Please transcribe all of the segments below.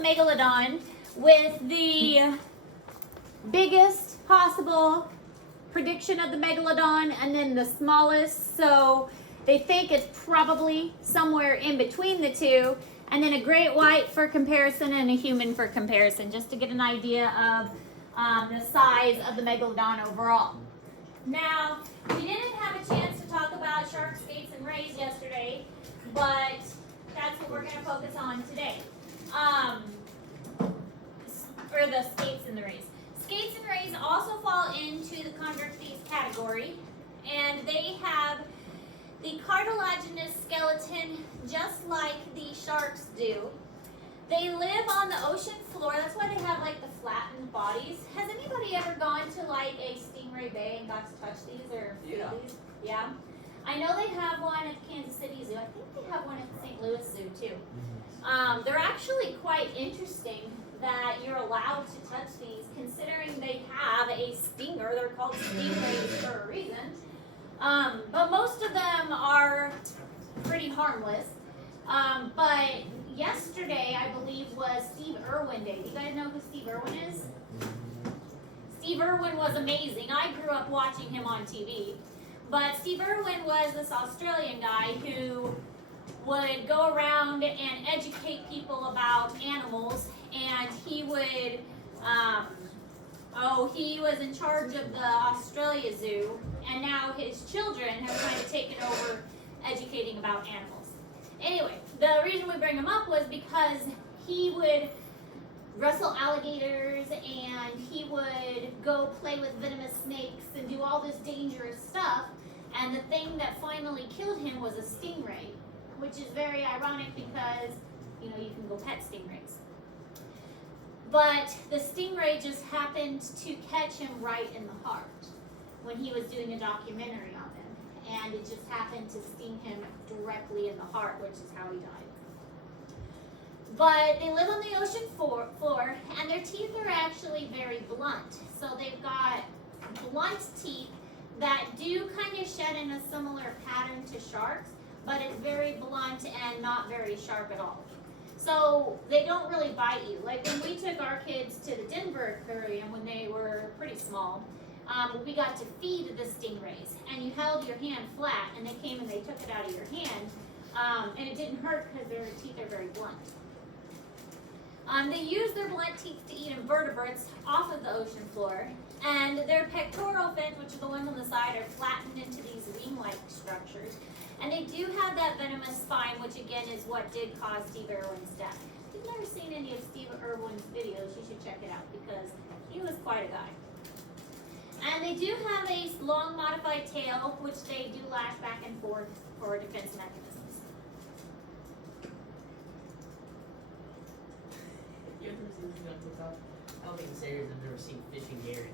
megalodon with the biggest possible prediction of the megalodon and then the smallest. So they think it's probably somewhere in between the two. And then a great white for comparison and a human for comparison, just to get an idea of the size of the megalodon overall. Now, we didn't have a chance to talk about sharks, skates, and rays yesterday, but that's what we're going to focus on today. Or the skates and the rays. Skates and rays also fall into the chondrichthyes category, and they have the cartilaginous skeleton just like the sharks do. They live on the ocean floor. That's why they have like the flattened bodies. Has anybody ever gone to like a stingray bay and got to touch these or feel these? Yeah. I know they have one at Kansas City Zoo. I think they have one at the St. Louis Zoo too. They're actually quite interesting that you're allowed to touch these, considering they have a stinger. They're called stingrays for a reason. But most of them are pretty harmless. But yesterday, I believe, was Steve Irwin Day. Do you guys know who Steve Irwin is? Steve Irwin was amazing. I grew up watching him on TV. But Steve Irwin was this Australian guy who would go around and educate people about animals, and he would, he was in charge of the Australia Zoo, and now his children have kind of taken over educating about animals. Anyway, the reason we bring him up was because he would wrestle alligators, and he would go play with venomous snakes and do all this dangerous stuff, and the thing that finally killed him was a stingray, which is very ironic because, you can go pet stingrays. But the stingray just happened to catch him right in the heart when he was doing a documentary on them. And it just happened to sting him directly in the heart, which is how he died. But they live on the ocean floor, and their teeth are actually very blunt. So they've got blunt teeth that do kind of shed in a similar pattern to sharks, but it's very blunt and not very sharp at all. So they don't really bite you. Like when we took our kids to the Denver aquarium when they were pretty small, we got to feed the stingrays, and you held your hand flat, and they came and they took it out of your hand, and it didn't hurt because their teeth are very blunt. They use their blunt teeth to eat invertebrates off of the ocean floor, and their pectoral fins, which are the ones on the side, are flattened into these wing-like structures. And they do have that venomous spine, which again is what did cause Steve Irwin's death. If you've never seen any of Steve Irwin's videos, you should check it out because he was quite a guy. And they do have a long modified tail, which they do lash back and forth for defense mechanisms. You ever seen this on TikTok? I don't think the serious have never seen fishing Gary.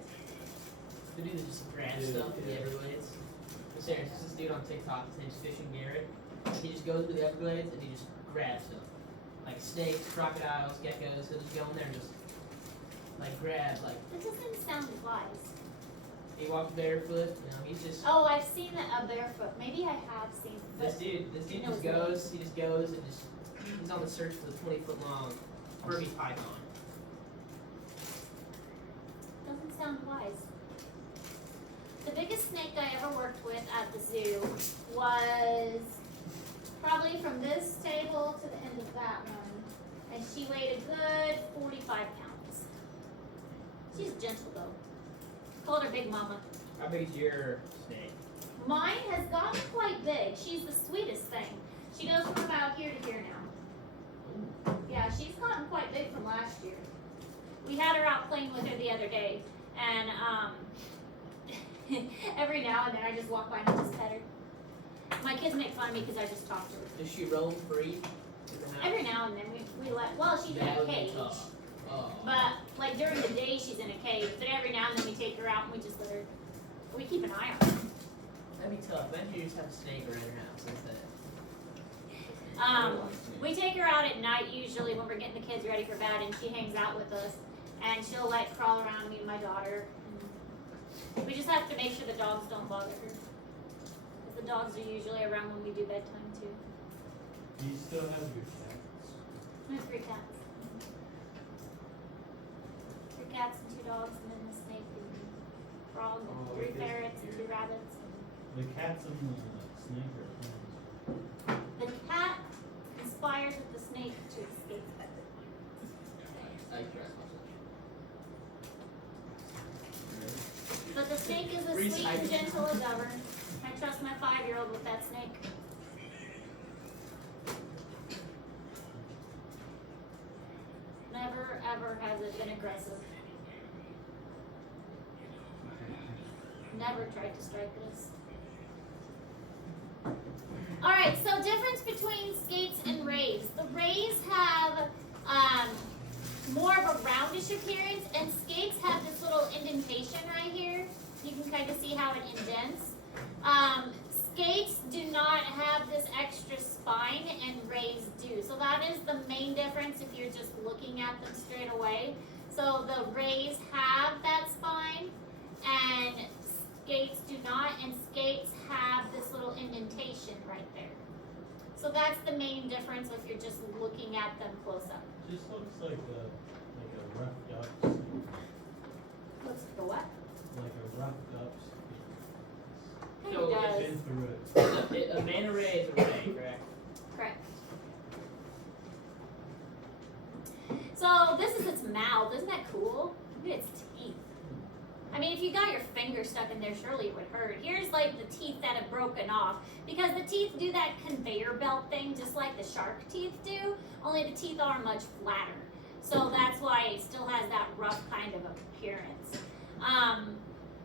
The dude that just grabs stuff in the Everglades. Serious, this dude on TikTok, his name's Fishing Garrett. He just goes to the Everglades and he just grabs stuff. Like snakes, crocodiles, geckos. He'll just go in there and just grab That doesn't sound wise. He walks barefoot, he's just Oh, I've seen a barefoot. Maybe I have seen it. this dude just goes, and he's on the search for the 20-foot long Burmese python. Doesn't sound wise. The biggest snake I ever worked with at the zoo was probably from this table to the end of that one. And she weighed a good 45 pounds. She's gentle though. Called her Big Mama. How big is your snake? Mine has gotten quite big. She's the sweetest thing. She goes from about here to here now. Yeah, she's gotten quite big from last year. We had her out playing with her the other day, and every now and then I just walk by and I just pet her. My kids make fun of me because I just talk to her. Does she roam free? Every now and then we let, well, she's in a cage. But like during the day she's in a cage, but every now and then we take her out and we just let her, we keep an eye on her. That'd be tough. Imagine you just have a snake around your house instead. We take her out at night usually when we're getting the kids ready for bed, and she hangs out with us, and she'll crawl around me and my daughter. And we just have to make sure the dogs don't bother her. Because the dogs are usually around when we do bedtime too. Do you still have your cats? I have 3 cats. cats and 2 dogs, and then the snake and frog, and Oh, 3 this ferrets and 2 here. rabbits. The cats and the snake are friends. The cat conspires with the snake to escape. I trust myself. But the snake is as sweet and gentle as ever. I trust my 5-year-old with that snake. Never ever has it been aggressive. Never tried to strike us. Alright, so difference between skates and rays. The rays have more of a roundish appearance, and skates have this little indentation right here. You can kind of see how it indents. Skates do not have this extra spine, and rays do. So that is the main difference if you're just looking at them straight away. So the rays have that spine, and skates do not, and skates have this little indentation right there. So that's the main difference if you're just looking at them close up. Just looks like a rough duck snake. Looks like a what? Like a rough duck snake. Kinda So does. Been through it. A manta ray is a ray, correct? Correct. So this is its mouth. Isn't that cool? Look at its teeth. I mean, if you got your finger stuck in there, surely it would hurt. Here's like the teeth that have broken off. Because the teeth do that conveyor belt thing just like the shark teeth do, only the teeth are much flatter. So that's why it still has that rough kind of appearance.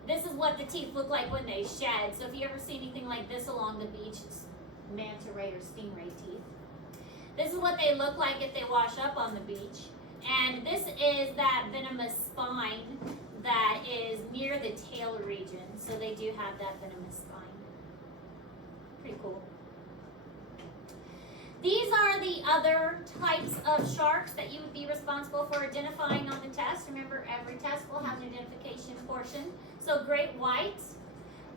This is what the teeth look like when they shed. So if you ever see anything like this along the beach, it's manta ray or stingray teeth. This is what they look like if they wash up on the beach. And this is that venomous spine that is near the tail region. So they do have that venomous spine. Pretty cool. These are the other types of sharks that you would be responsible for identifying on the test. Remember, every test will have an identification portion. So great whites.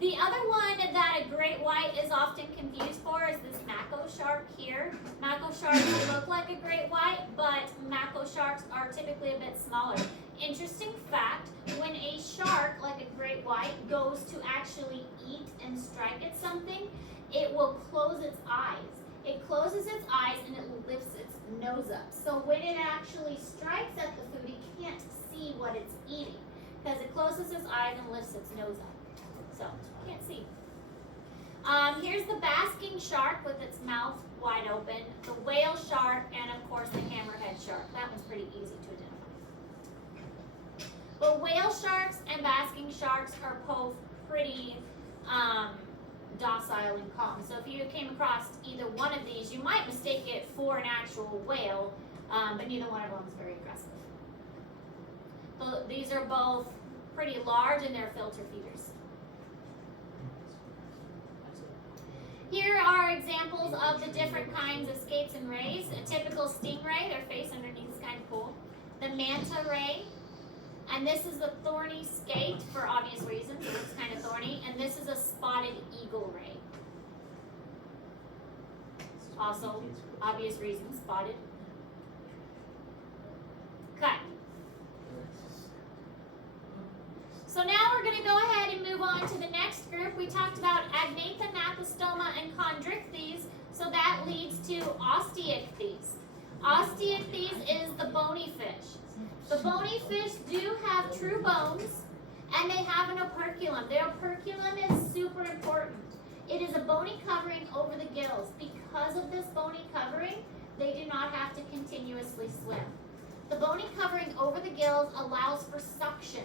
The other one that a great white is often confused for is this mako shark here. Mako sharks look like a great white, but mako sharks are typically a bit smaller. Interesting fact, when a shark, like a great white, goes to actually eat and strike at something, it will close its eyes. It closes its eyes and it lifts its nose up. So when it actually strikes at the food, it can't see what it's eating because it closes its eyes and lifts its nose up. So, can't see. Here's the basking shark with its mouth wide open, the whale shark, and of course the hammerhead shark. That one's pretty easy to identify. But whale sharks and basking sharks are both pretty docile and calm. So if you came across either one of these, you might mistake it for an actual whale, but neither one of them is very aggressive. So these are both pretty large and they're filter feeders. Here are examples of the different kinds of skates and rays. A typical stingray, their face underneath is kind of cool. The manta ray, and this is a thorny skate for obvious reasons. It looks kind of thorny, and this is a spotted eagle ray. Also, obvious reasons, spotted. Okay. So now we're going to go ahead and move on to the next group. We talked about Agnatha, Nathostoma, and Chondrichthyes. So that leads to Ostiechthyes. Ostiechthyes is the bony fish. The bony fish do have true bones, and they have an operculum. Their operculum is super important. It is a bony covering over the gills. Because of this bony covering, they do not have to continuously swim. The bony covering over the gills allows for suction.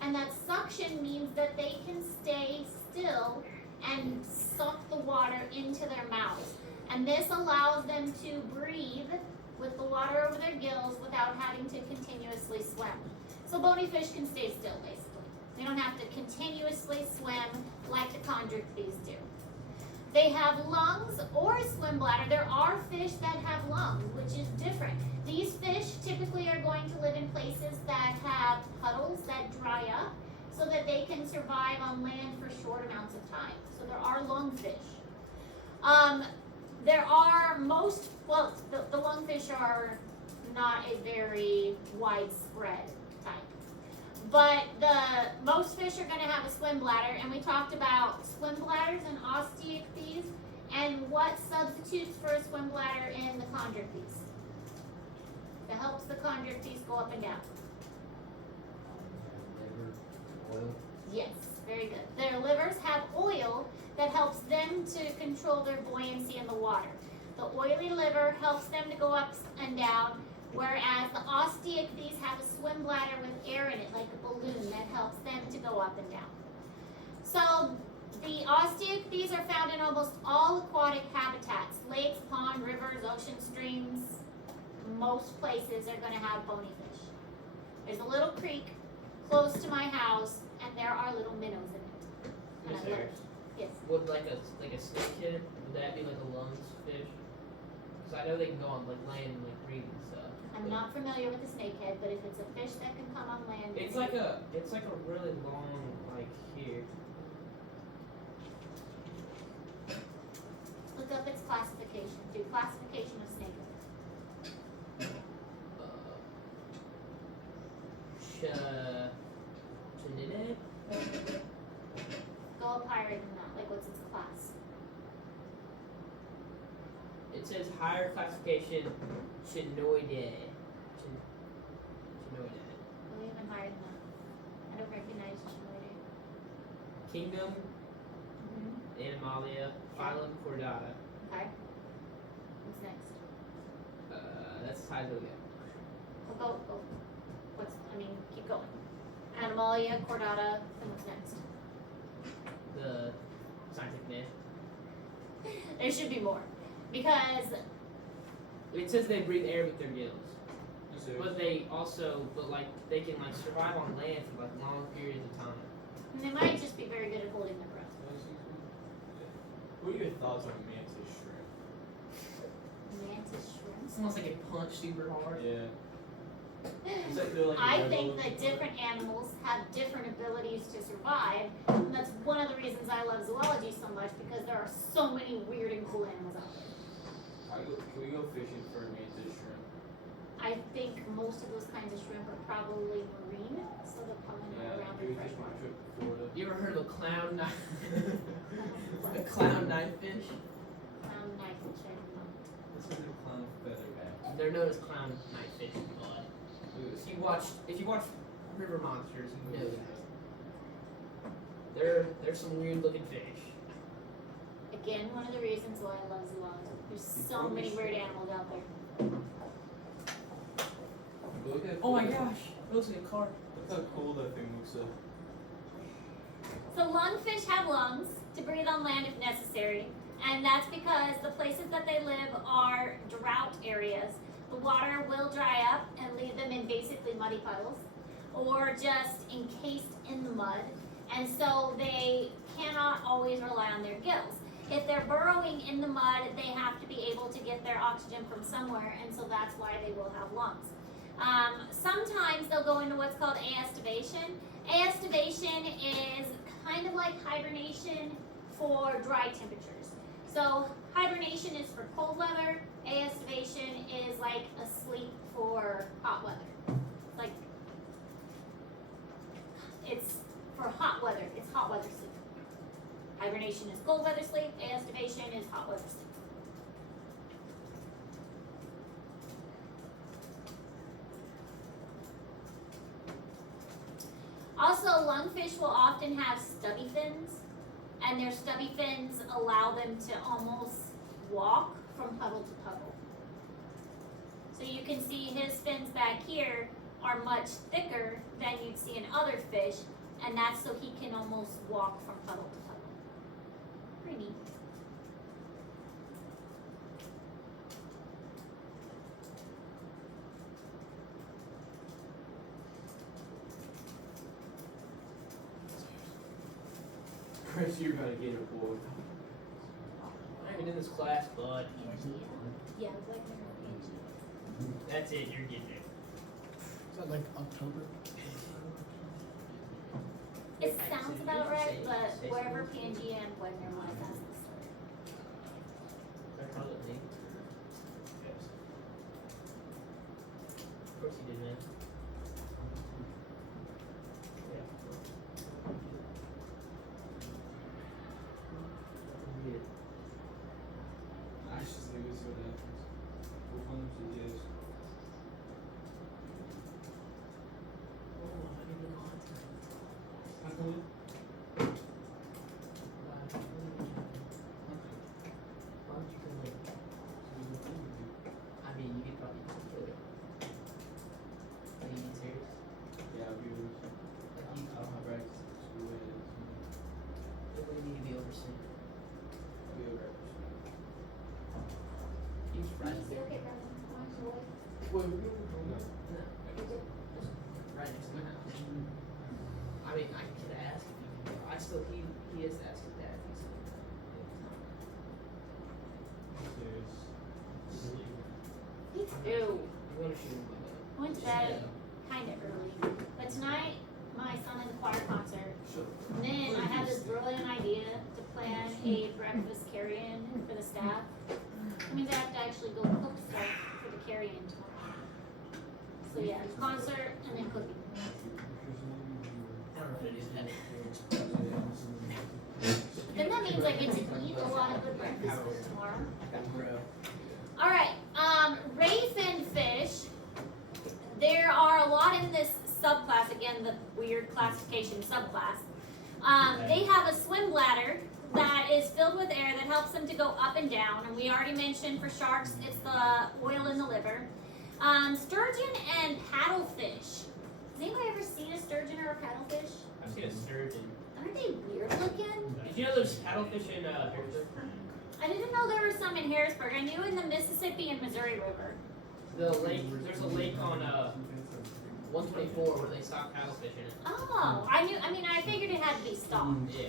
And that suction means that they can stay still and suck the water into their mouths. And this allows them to breathe with the water over their gills without having to continuously swim. So bony fish can stay still, basically. They don't have to continuously swim like the chondrichthyes do. They have lungs or a swim bladder. There are fish that have lungs, which is different. These fish typically are going to live in places that have puddles that dry up so that they can survive on land for short amounts of time. So there are lungfish. There are the lungfish are not a very widespread type. But most fish are going to have a swim bladder, and we talked about swim bladders and Ostiechthyes, and what substitutes for a swim bladder in the chondrichthyes. That helps the chondrichthyes go up and down. Liver, oil. Yes, very good. Their livers have oil that helps them to control their buoyancy in the water. The oily liver helps them to go up and down, whereas the Ostiechthyes have a swim bladder with air in it, like a balloon, that helps them to go up and down. So the Ostiechthyes are found in almost all aquatic habitats, lakes, ponds, rivers, ocean streams. Most places are going to have bony fish. There's a little creek close to my house, and there are little minnows in it. And I love it. Yes. Would like a snakehead, would that be like a lungs fish? Because I know they can go on like land and like breathe and stuff. I'm not familiar with the snakehead, but if it's a fish that can come on land, It's like a really long like here. look up its classification. Do classification of snakehead. Chinidid? Go up higher than that. Like, what's its class? It says higher classification Chinoidae. Chinoidae. Go even higher than that. I don't recognize Chinoidae. Kingdom Animalia, phylum Chordata. Okay. What's next? That's as high as we get. Well, go. Keep going. Animalia, Chordata, and what's next? The scientific name. There should be more. Because It says they breathe air with their gills. Is there- But they also, they can like survive on land for like long periods of time. they might just be very good at holding their breath. What are your thoughts on mantis shrimp? Mantis shrimps. It's almost like it punch super hard. Yeah. It's like they're like I rebels. think that different animals have different abilities to survive, and that's one of the reasons I love zoology so much, because there are so many weird and cool animals out there. Can we go fishing for a mantis shrimp? I think most of those kinds of shrimp are probably marine, so they're probably not Yeah, around maybe in we just want freshwater. to trip to Florida. You ever heard of a clown knife? A clown knife fish? Clown knifefish, I don't know. This is a clown featherback. They're known as clown knife fish, but if you watch River Monsters, you know that. They're some weird looking fish. Again, one of the reasons why I love zoology. There's so many weird animals out there. But look at Oh my gosh, it looks like a car. Look how cool that thing looks. So lungfish have lungs to breathe on land if necessary, and that's because the places that they live are drought areas. The water will dry up and leave them in basically muddy puddles or just encased in the mud, and so they cannot always rely on their gills. If they're burrowing in the mud, they have to be able to get their oxygen from somewhere, and so that's why they will have lungs. Sometimes they'll go into what's called aestivation. Aestivation is kind of like hibernation for dry temperatures. So hibernation is for cold weather, aestivation is like a sleep for hot weather. Like, it's for hot weather, it's hot weather sleep. Hibernation is cold weather sleep, aestivation is hot weather sleep. Also, lungfish will often have stubby fins, and their stubby fins allow them to almost walk from puddle to puddle. So you can see his fins back here are much thicker than you'd see in other fish, and that's so he can almost walk from puddle to puddle. Pretty neat. Chris, you're about to get a board. I'm not even in this class, bud. Pangea? Yeah, like Pangea. That's it, you're getting it. Is that like October? It sounds about right, but wherever Pangea and Wegner was, that's the story. Probably. Of course you did, man. boy? No. Right next to my house. I mean, I could ask if he can go. He is asking dad if he's Me too. You want to shoot him with I went to bed kind of early, but tonight my son has a choir concert. And then I have this brilliant idea to plan a breakfast carry-in for the staff. That means I have to actually go cook stuff for the carry-in tomorrow. So yeah, concert and then cooking. I don't know if it is heavy. Then that means I get to eat a lot of good breakfast tomorrow. Bro. All right, ray fin fish. There are a lot in this subclass. Again, the weird classification subclass. They have a swim bladder that is filled with air that helps them to go up and down. And we already mentioned for sharks, it's the oil in the liver. Sturgeon and paddlefish. Has anybody ever seen a sturgeon or a paddlefish? I've seen a sturgeon. Aren't they weird looking? Did you know there's paddlefish in Harrisburg? I didn't know there were some in Harrisburg. I knew in the Mississippi and Missouri River. The lake, there's a lake on 124 where they stock paddlefish in it. Oh, I figured it had to be stocked. Yeah.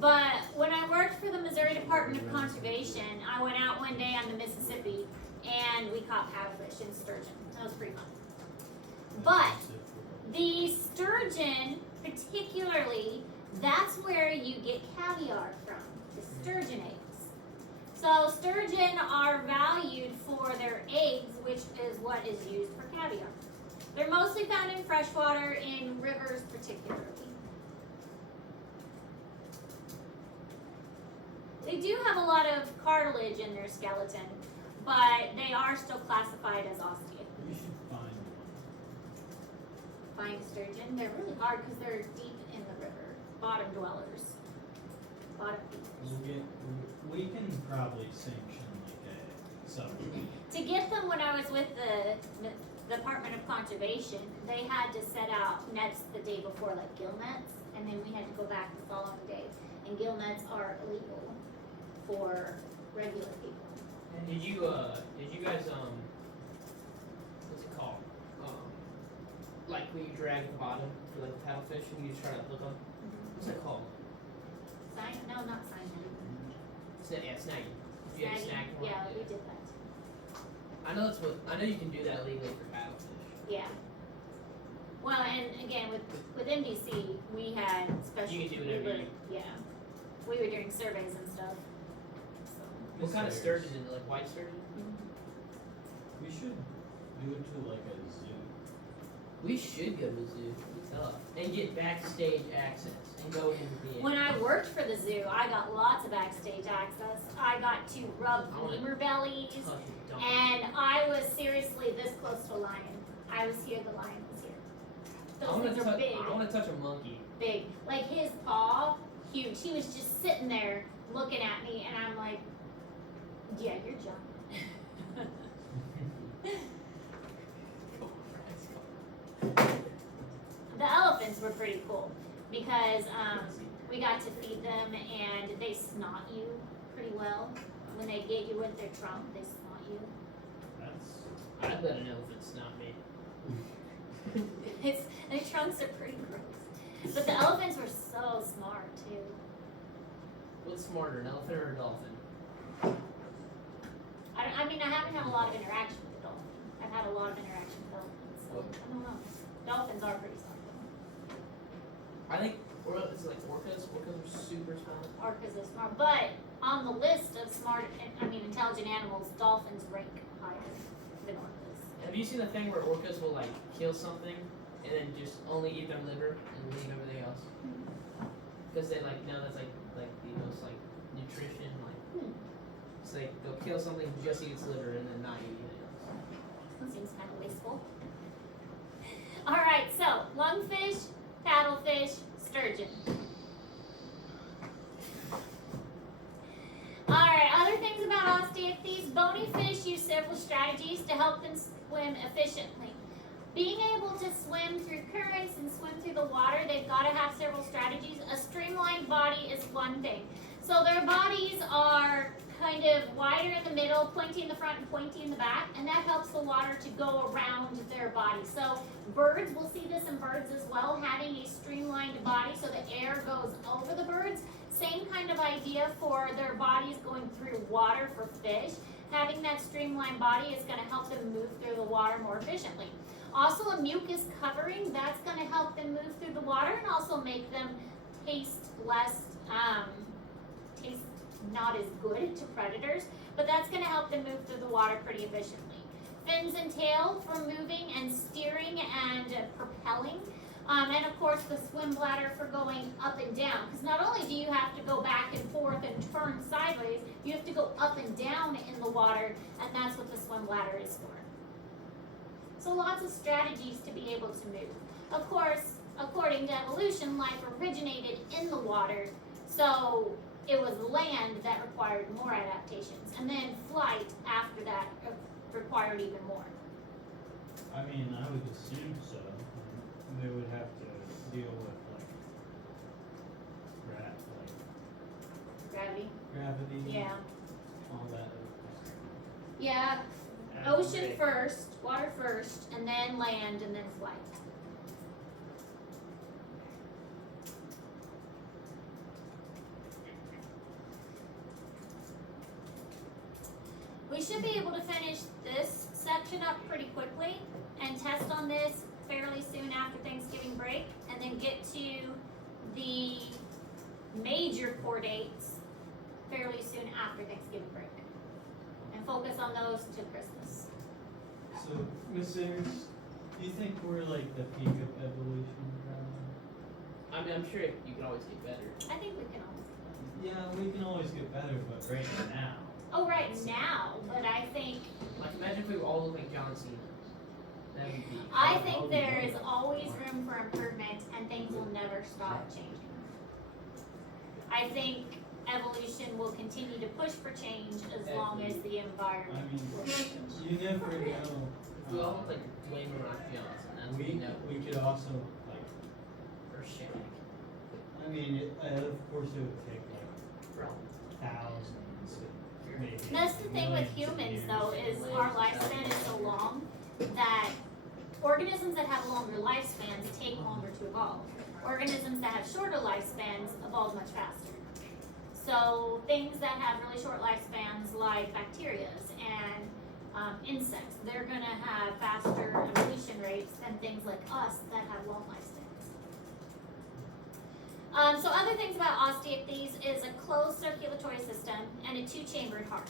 But when I worked for the Missouri Department of Conservation, I went out one day on the Mississippi and we caught paddlefish and sturgeon. That was pretty fun. But the sturgeon, particularly, that's where you get caviar from, the sturgeon eggs. So sturgeon are valued for their eggs, which is what is used for caviar. They're mostly found in freshwater, in rivers particularly. They do have a lot of cartilage in their skeleton, but they are still classified as osteochthyes. You should find one. Find sturgeon, they're really hard because they're deep in the river. Bottom dwellers. Bottom feeders. We can probably sanction like a settlement. To get them, when I was with the Department of Conservation, they had to set out nets the day before, like gill nets, and then we had to go back the following day. And gill nets are illegal for regular people. And did you guys what's it called? Like when you drag the bottom for like the paddlefish and you just try to hook them. What's that called? Sign? No, not sign. Snagging. Did you have Snagging? snag one? Yeah, we did that. I know you can do that legally for paddlefish. Yeah. Well, and again, with NBC, we had special. You can do whatever you. Yeah. We were doing surveys and stuff. So. What kind of sturgeon is it? Like white sturgeon? We should do it to like a zoo. We should go to the zoo. It's tough. And get backstage access and go into the. When I worked for the zoo, I got lots of backstage access. I got to rub lemur bellies, and I was seriously this close to a lion. I was here, the lion was here. Those things are big. I want to touch a monkey. Big. Like his paw, huge. He was just sitting there looking at me, and I'm like, yeah, you're giant. The elephants were pretty cool because we got to feed them and they snot you pretty well. When they get you with their trunk, they snot you. I'd let an elephant snot me. Their trunks are pretty gross. But the elephants were so smart too. What's smarter, an elephant or a dolphin? I mean, I haven't had a lot of interaction with the dolphin. I've had a lot of interaction with dolphins, so I don't know. Dolphins are pretty smart though. I think, or it's like orcas. Orcas are super smart. Orcas are smart, but on the list of intelligent animals, dolphins rank higher than orcas. Have you seen the thing where orcas will like kill something and then just only eat their liver and leave everything else? Because they like know that's like the most like nutrition like. It's like they'll kill something, just eat its liver, and then not eat anything else. That seems kind of wasteful. All right, so lungfish, paddlefish, sturgeon. All right, other things about Ostiechthyes. Bony fish use several strategies to help them swim efficiently. Being able to swim through currents and swim through the water, they've got to have several strategies. A streamlined body is one thing. So their bodies are kind of wider in the middle, pointy in the front and pointy in the back, and that helps the water to go around their body. So birds, we'll see this in birds as well, having a streamlined body so the air goes over the birds. Same kind of idea for their bodies going through water for fish. Having that streamlined body is going to help them move through the water more efficiently. Also a mucus covering, that's going to help them move through the water and also make them taste less, taste not as good to predators, but that's going to help them move through the water pretty efficiently. Fins and tail for moving and steering and propelling. And of course the swim bladder for going up and down, because not only do you have to go back and forth and turn sideways, you have to go up and down in the water, and that's what the swim bladder is for. So lots of strategies to be able to move. Of course, according to evolution, life originated in the water, so it was land that required more adaptations, and then flight after that required even more. I mean, I would assume so. They would have to deal with Gravity. gravity, Yeah. all that. Yeah. Ocean first, water first, and then land, and then flight. We should be able to finish this section up pretty quickly and test on this fairly soon after Thanksgiving break, and then get to the major core dates fairly soon after Thanksgiving break, and focus on those till Christmas. So, Miss Sanders, do you think we're like the peak of evolution? I mean, I'm sure you can always get better. I think we can almost. Yeah, we can always get better, but right now. Oh, right now, but I think Imagine if we all look like John Cena. That would be. I think there is always room for improvement, and things will never stop changing. I think evolution will continue to push for change as long as the environment I mean, will change. you never know. We all look like Dwayne The Rock Johnson. That's what we know. We could also like. Or Shaq. I mean, of course, it would take like Bro. thousands, maybe. That's the thing with millions of humans, years. though, is our lifespan is so long that organisms that have longer lifespans take longer to evolve. Organisms that have shorter lifespans evolve much faster. So things that have really short lifespans, like bacteria and insects, they're going to have faster evolution rates than things like us that have long lifespans. So other things about Ostiechthyes is a closed circulatory system and a two-chambered heart.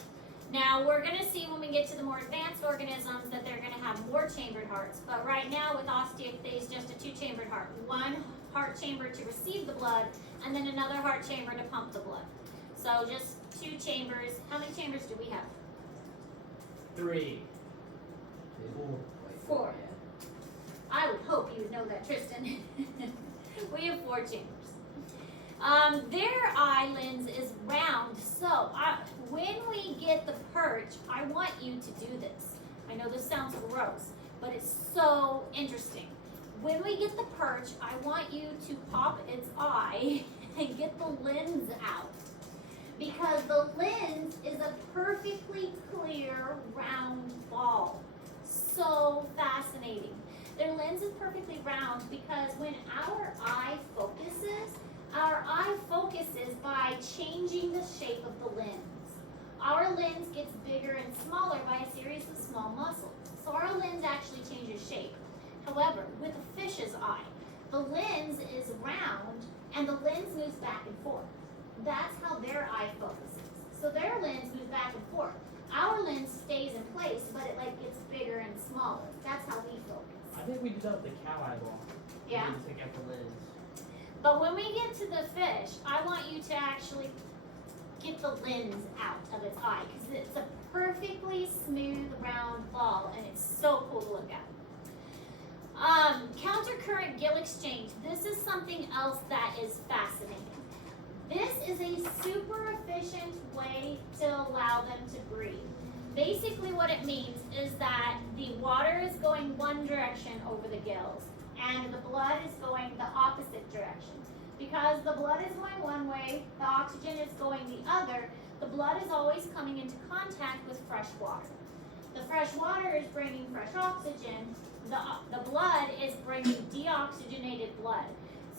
Now we're going to see when we get to the more advanced organisms that they're going to have more chambered hearts, but right now with Ostiechthyes, just a two-chambered heart. One heart chamber to receive the blood, and then another heart chamber to pump the blood. So just two chambers. How many chambers do we have? 3. 4. I would hope you would know that, Tristan. We have 4 chambers. Their eye lens is round, so when we get the perch, I want you to do this. I know this sounds gross, but it's so interesting. When we get the perch, I want you to pop its eye and get the lens out. Because the lens is a perfectly clear round ball. So fascinating. Their lens is perfectly round because when our eye focuses by changing the shape of the lens. Our lens gets bigger and smaller by a series of small muscles. So our lens actually changes shape. However, with a fish's eye, the lens is round and the lens moves back and forth. That's how their eye focuses. So their lens moves back and forth. Our lens stays in place, but it gets bigger and smaller. That's how we focus. I think we developed the cow eyeball. Yeah. We took out the lens. But when we get to the fish, I want you to actually get the lens out of its eye because it's a perfectly smooth round ball and it's so cool to look at. Countercurrent gill exchange. This is something else that is fascinating. This is a super efficient way to allow them to breathe. Basically what it means is that the water is going one direction over the gills and the blood is going the opposite direction. Because the blood is going one way, the oxygen is going the other, the blood is always coming into contact with fresh water. The fresh water is bringing fresh oxygen. The blood is bringing deoxygenated blood.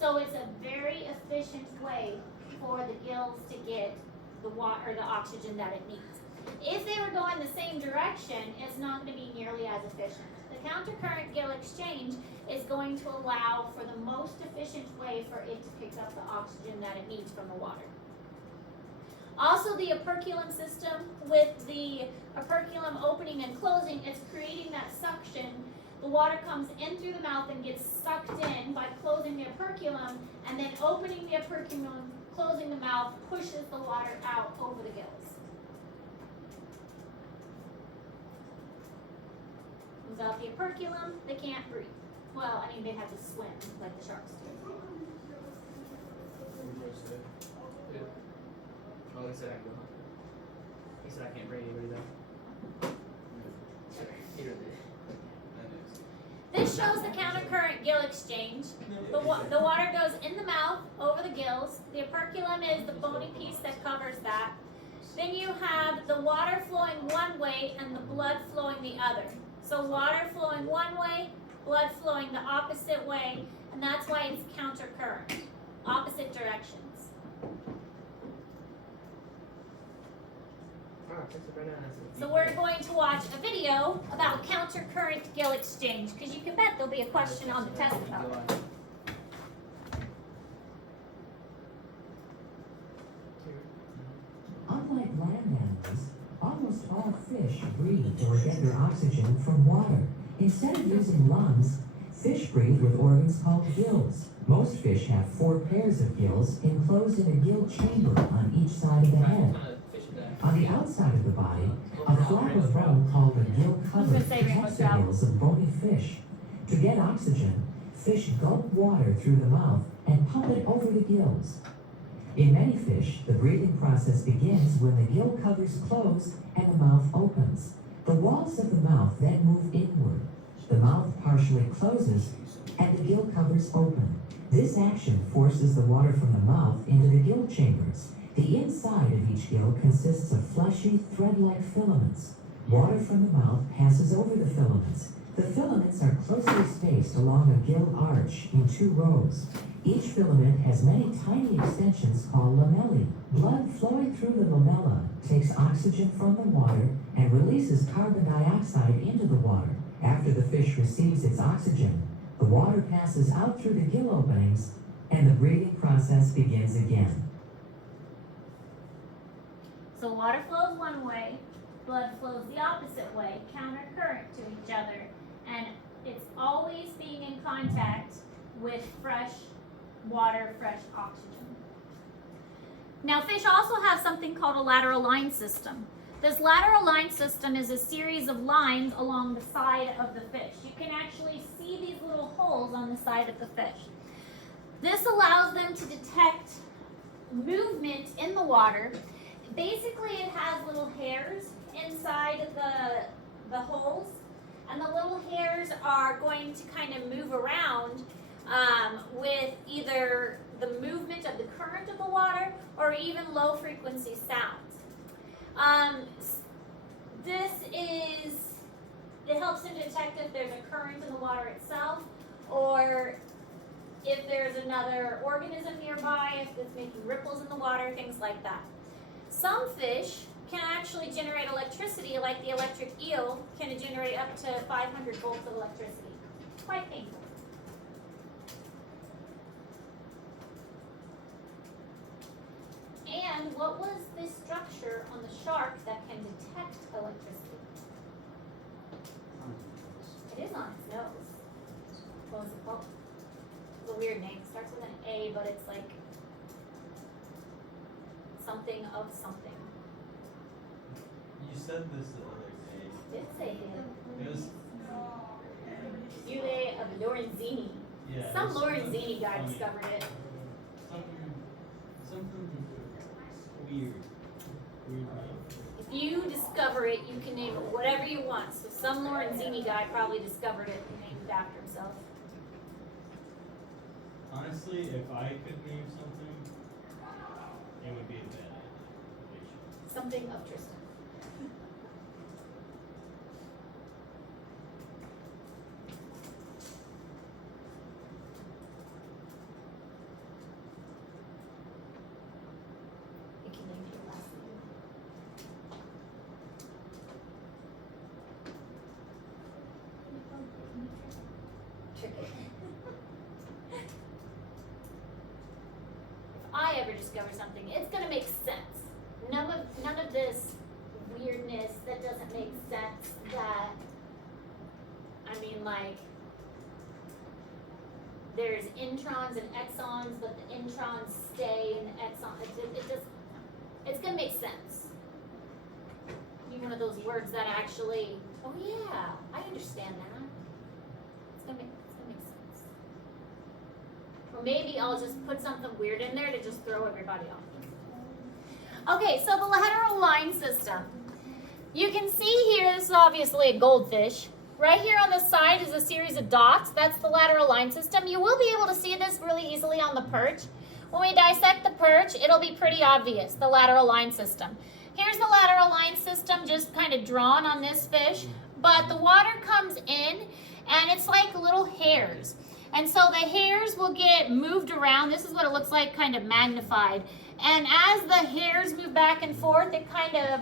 So it's a very efficient way for the gills to get the water or the oxygen that it needs. If they were going the same direction, it's not going to be nearly as efficient. The countercurrent gill exchange is going to allow for the most efficient way for it to pick up the oxygen that it needs from the water. Also, the operculum system, with the operculum opening and closing, it's creating that suction. The water comes in through the mouth and gets sucked in by closing the operculum, and then opening the operculum, closing the mouth, pushes the water out over the gills. Without the operculum, they can't breathe. Well, I mean, they have to swim like the sharks do. Oh, he said I can go home. He said I can't bring anybody though. Sure, he did. This shows the countercurrent gill exchange. The water goes in the mouth, over the gills. The operculum is the bony piece that covers that. Then you have the water flowing one way and the blood flowing the other. So water flowing one way, blood flowing the opposite way, and that's why it's countercurrent, opposite directions. So we're going to watch a video about countercurrent gill exchange, because you can bet there'll be a question on the test about it. Unlike land animals, almost all fish breathe or get their oxygen from water. Instead of using lungs, fish breathe with organs called gills. Most fish have 4 pairs of gills enclosed in a gill chamber on each side of the head. On the outside of the body, a flap of bone called a gill cover protects the gills of bony fish. To get oxygen, fish gulp water through the mouth and pump it over the gills. In many fish, the breathing process begins when the gill covers close and the mouth opens. The walls of the mouth then move inward. The mouth partially closes and the gill covers open. This action forces the water from the mouth into the gill chambers. The inside of each gill consists of fleshy, thread-like filaments. Water from the mouth passes over the filaments. The filaments are closely spaced along a gill arch in 2 rows. Each filament has many tiny extensions called lamellae. Blood flowing through the lamella takes oxygen from the water and releases carbon dioxide into the water. After the fish receives its oxygen, the water passes out through the gill openings and the breathing process begins again. So water flows one way, blood flows the opposite way, countercurrent to each other, and it's always being in contact with fresh water, fresh oxygen. Now, fish also have something called a lateral line system. This lateral line system is a series of lines along the side of the fish. You can actually see these little holes on the side of the fish. This allows them to detect movement in the water. Basically, it has little hairs inside the holes, and the little hairs are going to kind of move around with either the movement of the current of the water or even low frequency sounds. It helps to detect if there's a current in the water itself, or if there's another organism nearby, if it's making ripples in the water, things like that. Some fish can actually generate electricity, like the electric eel can generate up to 500 volts of electricity. Quite painful. And what was the structure on the shark that can detect electricity? It is on its nose. What was it called? It's a weird name. It starts with an A, but it's like something of something. You said this the other day. Did say it. It was, Ule of Lorenzini. yeah. Some it was Lorenzini guy funny. discovered it. Something weird. Weird name. If you discover it, you can name it whatever you want. So some Lorenzini guy probably discovered it and named it after himself. Honestly, if I could name something, it would be a bad idea. something of Tristan. You can name your last name. Tricky. If I ever discover something, it's gonna make sense. None of this weirdness that doesn't make sense. That I mean, like there's introns and exons, but the introns stay in the exon. It's gonna make sense. Be one of those words that actually, oh yeah, I understand that. It's gonna make sense. Or maybe I'll just put something weird in there to just throw everybody off. Okay, so the lateral line system. You can see here, this is obviously a goldfish. Right here on the side is a series of dots. That's the lateral line system. You will be able to see this really easily on the perch. When we dissect the perch, it'll be pretty obvious, the lateral line system. Here's the lateral line system just kind of drawn on this fish. But the water comes in and it's like little hairs. And so the hairs will get moved around. This is what it looks like, kind of magnified. And as the hairs move back and forth, it kind of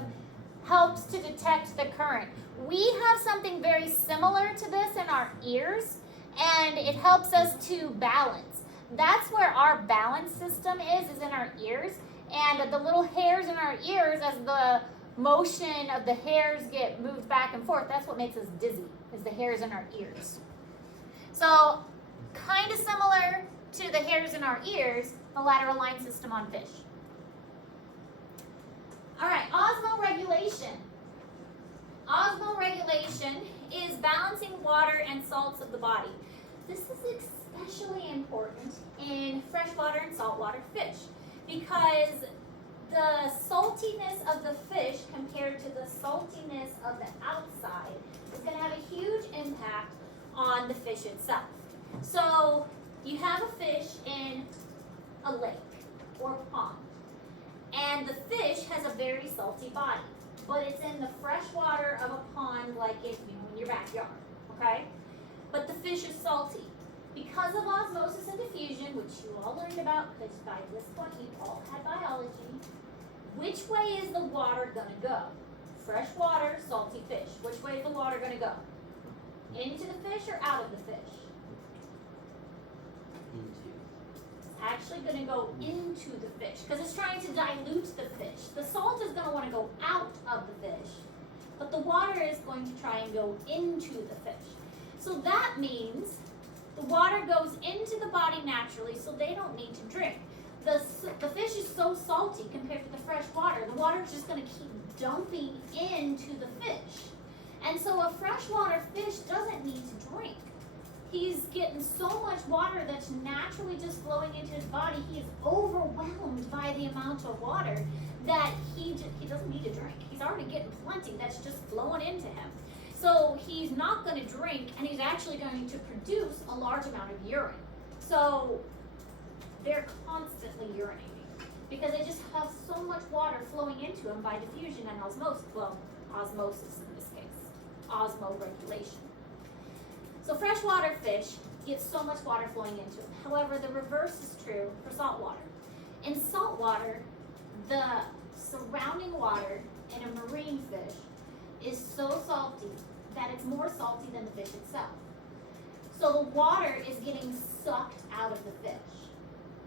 helps to detect the current. We have something very similar to this in our ears, and it helps us to balance. That's where our balance system is in our ears. And the little hairs in our ears, as the motion of the hairs get moved back and forth, that's what makes us dizzy, is the hairs in our ears. So, kind of similar to the hairs in our ears, the lateral line system on fish. All right, osmoregulation. Osmoregulation is balancing water and salts of the body. This is especially important in freshwater and saltwater fish because the saltiness of the fish compared to the saltiness of the outside is going to have a huge impact on the fish itself. So you have a fish in a lake or pond, and the fish has a very salty body, but it's in the fresh water of a pond like it, in your backyard, okay? But the fish is salty. Because of osmosis and diffusion, which you all learned about, because by this point you all had biology, which way is the water gonna go? Fresh water, salty fish. Which way is the water gonna go? Into the fish or out of the fish? It's actually gonna go into the fish, because it's trying to dilute the fish. The salt is gonna wanna go out of the fish, but the water is going to try and go into the fish. So that means the water goes into the body naturally, so they don't need to drink. The fish is so salty compared to the fresh water, the water is just going to keep dumping into the fish. And so a freshwater fish doesn't need to drink. He's getting so much water that's naturally just flowing into his body. He is overwhelmed by the amount of water that he doesn't need to drink. He's already getting plenty that's just flowing into him. So he's not going to drink, and he's actually going to produce a large amount of urine. So they're constantly urinating because they just have so much water flowing into them by diffusion and osmosis. Well, osmosis in this case, osmoregulation. So freshwater fish get so much water flowing into them. However, the reverse is true for saltwater. In saltwater, the surrounding water in a marine fish is so salty that it's more salty than the fish itself. So the water is getting sucked out of the fish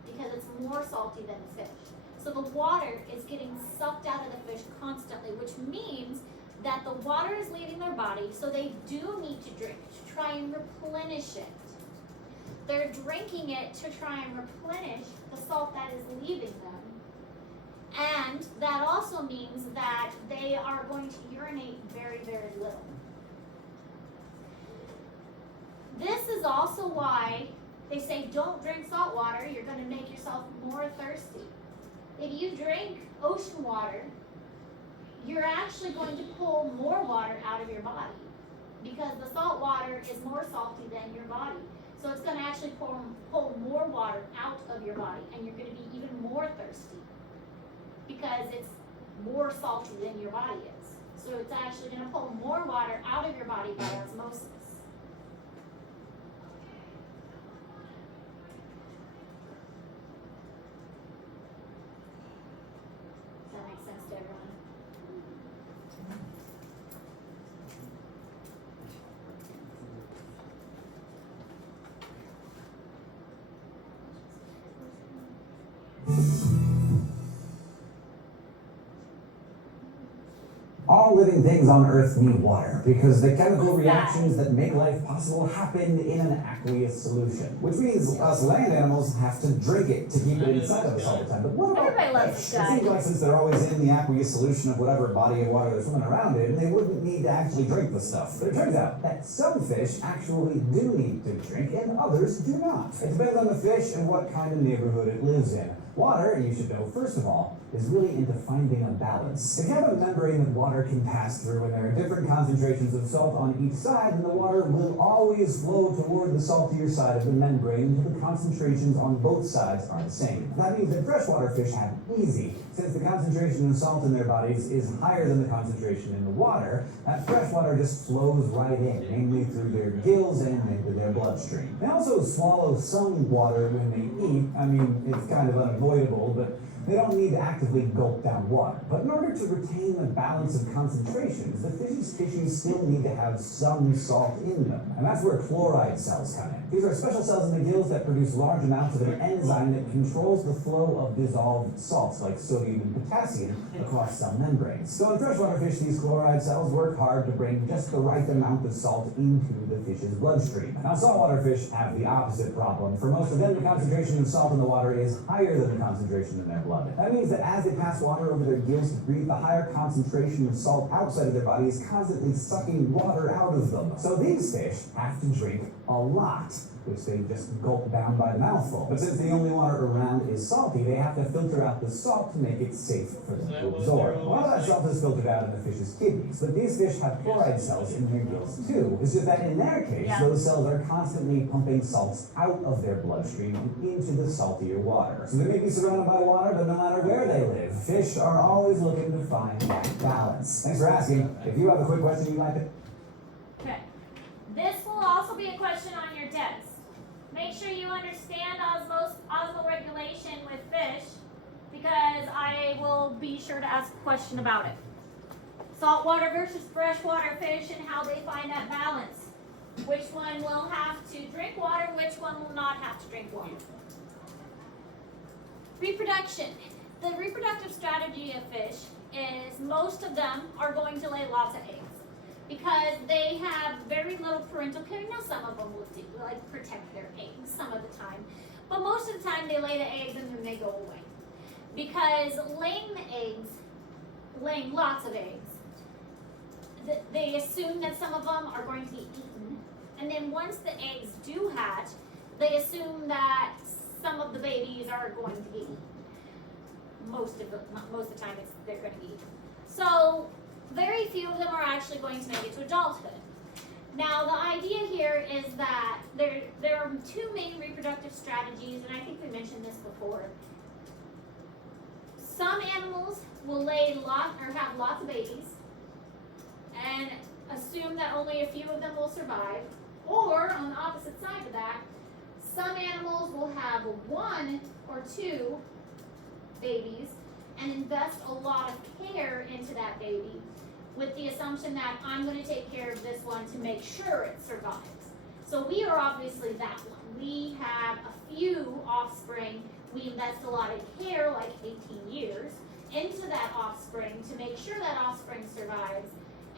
because it's more salty than the fish. So the water is getting sucked out of the fish constantly, which means that the water is leaving their body, so they do need to drink to try and replenish it. They're drinking it to try and replenish the salt that is leaving them. And that also means that they are going to urinate very, very little. This is also why they say don't drink salt water, you're going to make yourself more thirsty. If you drink ocean water, you're actually going to pull more water out of your body because the salt water is more salty than your body. So it's going to actually pull more water out of your body, and you're going to be even more thirsty because it's more salty than your body is. So it's actually gonna pull more water out of your body by osmosis. Does that make sense to everyone? All living things on Earth need water because the chemical reactions that make life possible happen in an aqueous solution, which means us land animals have to drink it to keep it inside of us all the time. But what about Everybody loves fish? this guy. It seems like since they're always in the aqueous solution of whatever body of water they're swimming around in, they wouldn't need to actually drink the stuff. But it turns out that some fish actually do need to drink and others do not. It depends on the fish and what kind of neighborhood it lives in. Water, you should know, first of all, is really into finding a balance. If you have a membrane that water can pass through and there are different concentrations of salt on each side, then the water will always flow toward the saltier side of the membrane until the concentrations on both sides are the same. That means that freshwater fish have it easy. Since the concentration of salt in their bodies is higher than the concentration in the water, that freshwater just flows right in, mainly through their gills and into their bloodstream. They also swallow some water when they eat. I mean, it's kind of unavoidable, but they don't need to actively gulp down water. But in order to retain the balance of concentrations, the fish's tissues still need to have some salt in them. And that's where chloride cells come in. These are special cells in the gills that produce large amounts of an enzyme that controls the flow of dissolved salts, like sodium and potassium, across cell membranes. So in freshwater fish, these chloride cells work hard to bring just the right amount of salt into the fish's bloodstream. Now, saltwater fish have the opposite problem. For most of them, the concentration of salt in the water is higher than the concentration in their blood. That means that as they pass water over their gills to breathe, the higher concentration of salt outside of their body is constantly sucking water out of them. So these fish have to drink a lot, which they just gulp down by the mouthful. But since the only water around is salty, they have to filter out the salt to make it safe for them to absorb. A lot of that salt is filtered out in the fish's kidneys, but these fish have chloride cells in their gills too. It's just that in their case, those cells are constantly pumping salts out of their bloodstream and into the saltier water. So they may be surrounded by water, but no matter where they live, fish are always looking to find that balance. Thanks for asking. If you have a quick question you'd like to... Okay. This will also be a question on your test. Make sure you understand osmoregulation with fish, because I will be sure to ask a question about it. Saltwater versus freshwater fish and how they find that balance. Which one will have to drink water, which one will not have to drink water. Reproduction. The reproductive strategy of fish is most of them are going to lay lots of eggs, because they have very little parental care. Now some of them will do, like protect their eggs some of the time, but most of the time they lay the eggs and then they go away. Because laying lots of eggs, they assume that some of them are going to be eaten, and then once the eggs do hatch, they assume that some of the babies are going to be eaten. Most of the time they're going to be eaten. So very few of them are actually going to make it to adulthood. Now, the idea here is that there are two main reproductive strategies, and I think we mentioned this before. Some animals will have lots of babies and assume that only a few of them will survive. Or, on the opposite side of that, some animals will have 1 or 2 babies and invest a lot of care into that baby, with the assumption that I'm going to take care of this one to make sure it survives. So we are obviously that one. We have a few offspring. We invest a lot of care, like 18 years, into that offspring to make sure that offspring survives,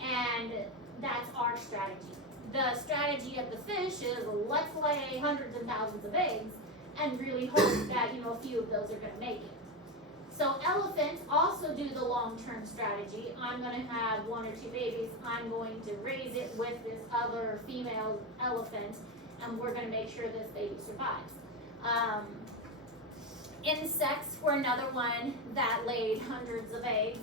and that's our strategy. The strategy of the fish is, let's lay hundreds and thousands of eggs and really hope that a few of those are going to make it. So elephants also do the long-term strategy. I'm going to have 1 or 2 babies. I'm going to raise it with this other female elephant, and we're going to make sure this baby survives. Insects were another one that laid hundreds of eggs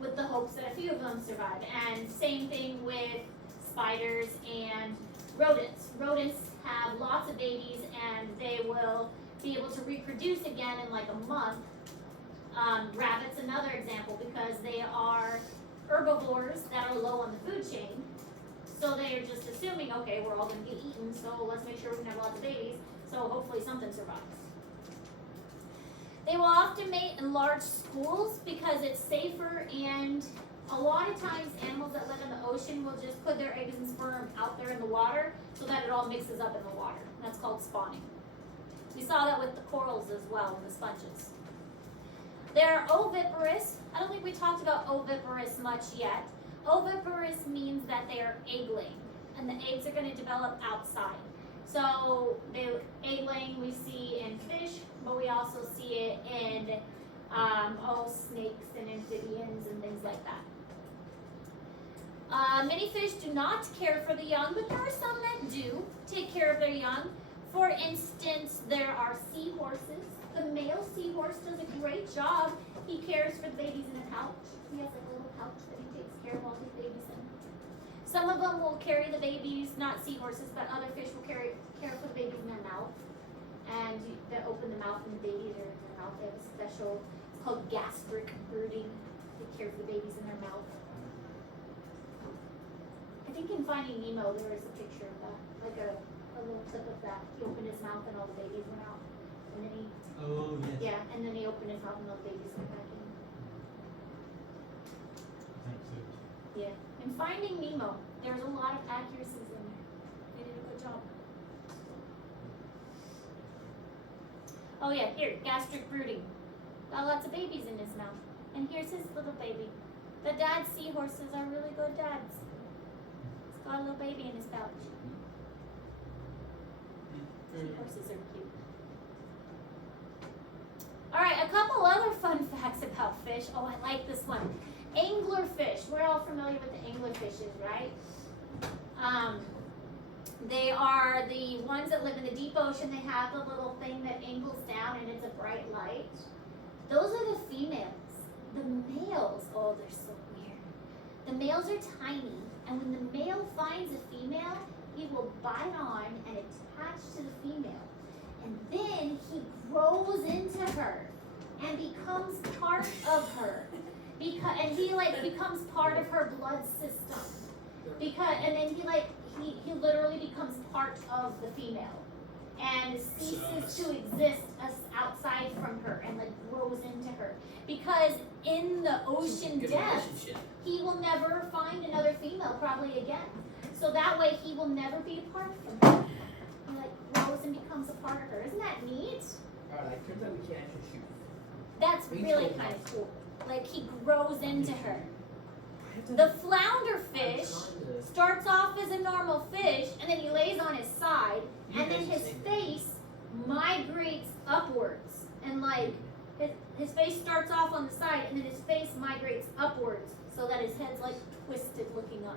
with the hopes that a few of them survive. And same thing with spiders and rodents. Rodents have lots of babies, and they will be able to reproduce again in like a month. Rabbits, another example, because they are herbivores that are low on the food chain. So they're just assuming, okay, we're all going to get eaten, so let's make sure we can have lots of babies, so hopefully something survives. They will often mate in large schools because it's safer, and a lot of times animals that live in the ocean will just put their eggs and sperm out there in the water so that it all mixes up in the water. That's called spawning. We saw that with the corals as well, and the sponges. They're oviparous. I don't think we talked about oviparous much yet. Oviparous means that they are egg-laying, and the eggs are going to develop outside. So the egg laying we see in fish, but we also see it in snakes and amphibians and things like that. Many fish do not care for the young, but there are some that do take care of their young. For instance, there are seahorses. The male seahorse does a great job. He cares for the babies in a pouch. He has like a little pouch that he takes care of all his babies in. Some of them will carry the babies, not seahorses, but other fish will care for the babies in their mouth. And they open the mouth and the babies are in their mouth. They have a special, it's called gastric brooding. They care for the babies in their mouth. I think in Finding Nemo there is a picture of that, like a little clip of that. He opened his mouth and all the babies went out. And then he, Oh, yes. yeah, and then he opened his mouth and all the babies went back in. Thanks, Suze. Yeah. In Finding Nemo, there's a lot of accuracies in there. They did a good job. Oh yeah, here, gastric brooding. Got lots of babies in his mouth. And here's his little baby. The dad seahorses are really good dads. He's got a little baby in his pouch. Seahorses are cute. Alright, a couple other fun facts about fish. Oh, I like this one. Anglerfish. We're all familiar with the anglerfishes, right? They are the ones that live in the deep ocean. They have the little thing that angles down and it's a bright light. Those are the females. The males, oh, they're so weird. The males are tiny, and when the male finds a female, he will bite on and attach to the female. And then he grows into her and becomes part of her. And he becomes part of her blood system. And then he literally becomes part of the female and ceases to exist outside from her and grows into her. Because in the ocean Good depths, relationship. he will never find another female probably again. So that way he will never be apart from her. He grows and becomes a part of her. Isn't that neat? Alright, turns out we can't actually shoot. That's We really told kind of them. cool. He grows into her. The flounder fish starts off as a normal fish, and then he lays on his side, and then his face migrates upwards. And his face starts off on the side, and then his face migrates upwards, so that his head's twisted looking up.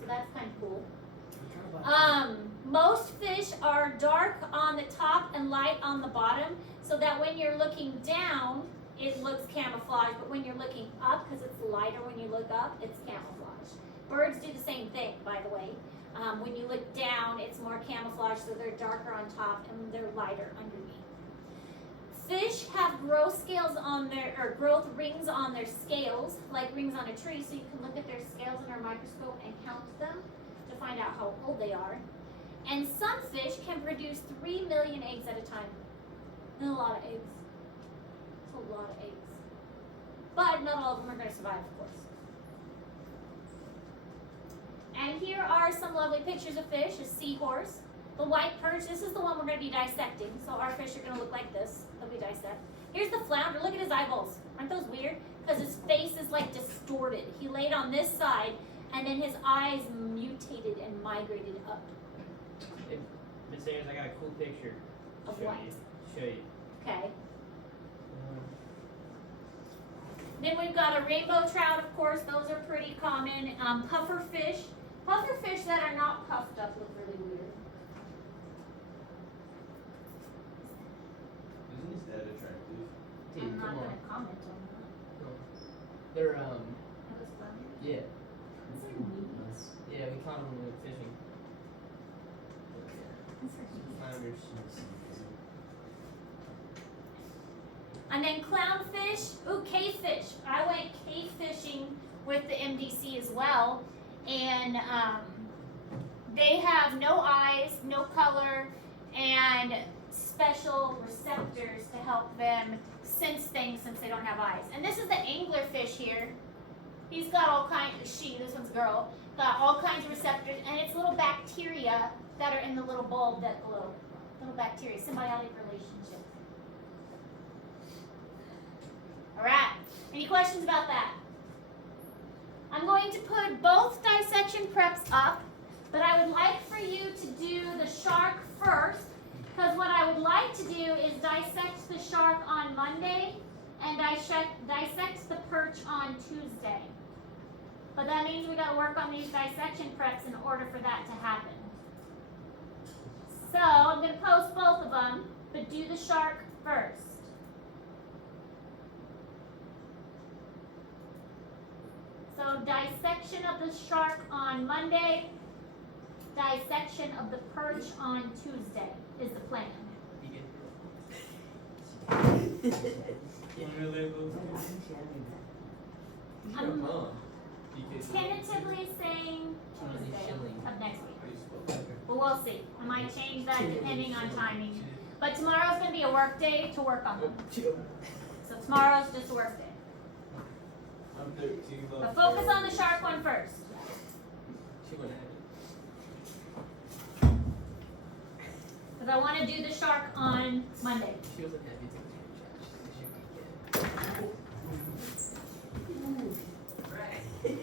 So that's kind of cool. Most fish are dark on the top and light on the bottom, so that when you're looking down, it looks camouflage, but when you're looking up, because it's lighter when you look up, it's camouflage. Birds do the same thing, by the way. When you look down, it's more camouflage, so they're darker on top and they're lighter underneath. Fish have growth rings on their scales, like rings on a tree, so you can look at their scales under a microscope and count them to find out how old they are. And some fish can produce 3 million eggs at a time. That's a lot of eggs. It's a lot of eggs. But not all of them are going to survive, of course. And here are some lovely pictures of fish. A seahorse. The white perch, this is the one we're going to be dissecting. So our fish are going to look like this that we dissect. Here's the flounder. Look at his eyeballs. Aren't those weird? Because his face is distorted. He laid on this side, and then his eyes mutated and migrated up. Hey, Miss Ayers, I got a cool picture. Of Show what? you. Show you. Okay. Then we've got a rainbow trout, of course. Those are pretty common. Puffer fish. Puffer fish that are not puffed up look really weird. Isn't his dad attractive? Dude, I'm not come going on. to comment on that. No. They're That was funny. yeah. Those are neat. Yeah, we caught them with fishing. Those are neat. Flounders. And then clownfish, ooh, cavefish. I went cave fishing with the MDC as well, and they have no eyes, no color, and special receptors to help them sense things since they don't have eyes. And this is the anglerfish here. He's got all kinds, this one's girl, got all kinds of receptors, and it's little bacteria that are in the little bulb that glow. Little bacteria, symbiotic relationship. All right, any questions about that? I'm going to put both dissection preps up, but I would like for you to do the shark first, because what I would like to do is dissect the shark on Monday and dissect the perch on Tuesday. But that means we got to work on these dissection preps in order for that to happen. So I'm going to post both of them, but do the shark first. So dissection of the shark on Monday, dissection of the perch on Tuesday is the plan. When are they both? I'm DK. tentatively saying Tuesday of next week. Are you supposed to? But we'll see. I might change that depending on timing. But tomorrow's going to be a work day to work on them. So tomorrow's just a work day. I'm 13. But focus on the shark one first. She went ahead. Because I want to do the shark on Monday. She wasn't happy to take a screenshot. She said she could get it.